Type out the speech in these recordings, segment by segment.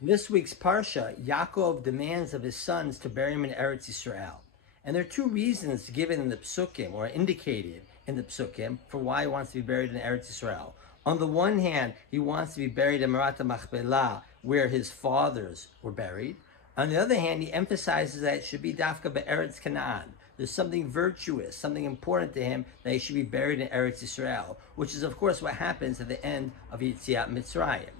In this week's Parsha, Yaakov demands of his sons to bury him in Eretz Yisrael. And there are two reasons given in the Psukim, or indicated in the Psukim, for why he wants to be buried in Eretz Yisrael. On the one hand, he wants to be buried in Merat HaMachpelah, where his fathers were buried. On the other hand, he emphasizes that it should be Dafka Be'eretz Canaan. There's something virtuous, something important to him, that he should be buried in Eretz Yisrael, which is, of course, what happens at the end of Yetziat Mitzrayim.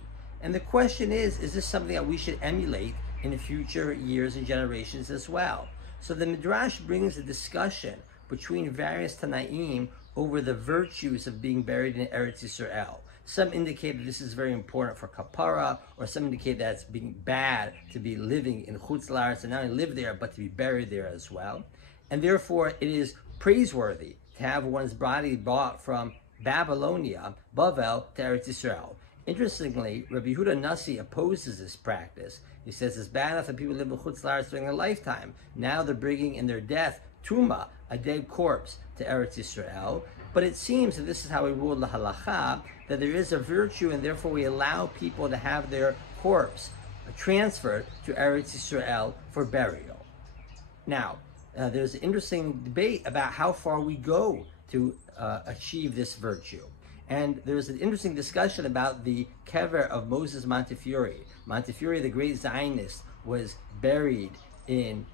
And the question is this something that we should emulate in future years and generations as well? So the Midrash brings a discussion between various Tanaim over the virtues of being buried in Eretz Yisrael. Some indicate that this is very important for kapara, or some indicate that it's being bad to be living in Chutz La'aretz and not only live there, but to be buried there as well. And therefore, it is praiseworthy to have one's body brought from Babylonia, Bavel, to Eretz Yisrael. Interestingly, Rabbi Nasi opposes this practice. He says it's bad enough that people live in Chutz La'aretz during their lifetime. Now they're bringing in their death, Tuma, a dead corpse, to Eretz Yisrael. But it seems that this is how we rule the halacha, that there is a virtue, and therefore we allow people to have their corpse transferred to Eretz Yisrael for burial. Now, there's an interesting debate about how far we go to achieve this virtue. And there's an interesting discussion about the kever of Moses Montefiore. Montefiore, the great Zionist, was buried in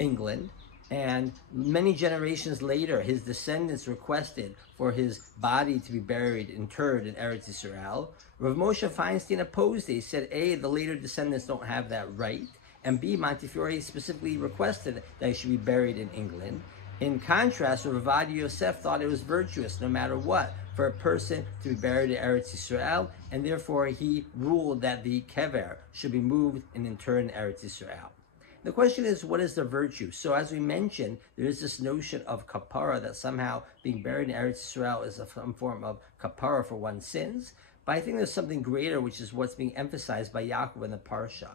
England, and many generations later, his descendants requested for his body to be buried, interred in Eretz Yisrael. Rav Moshe Feinstein opposed it. He said, A, the later descendants don't have that right, and B, Montefiore specifically requested that he should be buried in England. In contrast, Rav Ovadia Yosef thought it was virtuous, no matter what, for a person to be buried in Eretz Yisrael, and therefore he ruled that the kever should be moved and interred in Eretz Yisrael. The question is, what is the virtue? So as we mentioned, there is this notion of kapara, that somehow being buried in Eretz Yisrael is some form of kapara for one's sins. But I think there's something greater, which is what's being emphasized by Yaakov in the Parsha.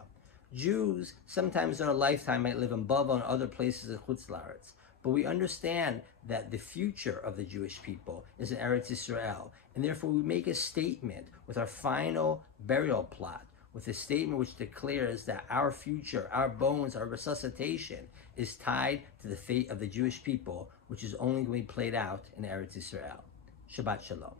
Jews, sometimes in our lifetime, might live in Bavel and other places in Chutz La'aretz. But we understand that the future of the Jewish people is in Eretz Yisrael. And therefore we make a statement with our final burial plot, with a statement which declares that our future, our bones, our resuscitation is tied to the fate of the Jewish people, which is only going to be played out in Eretz Yisrael. Shabbat Shalom.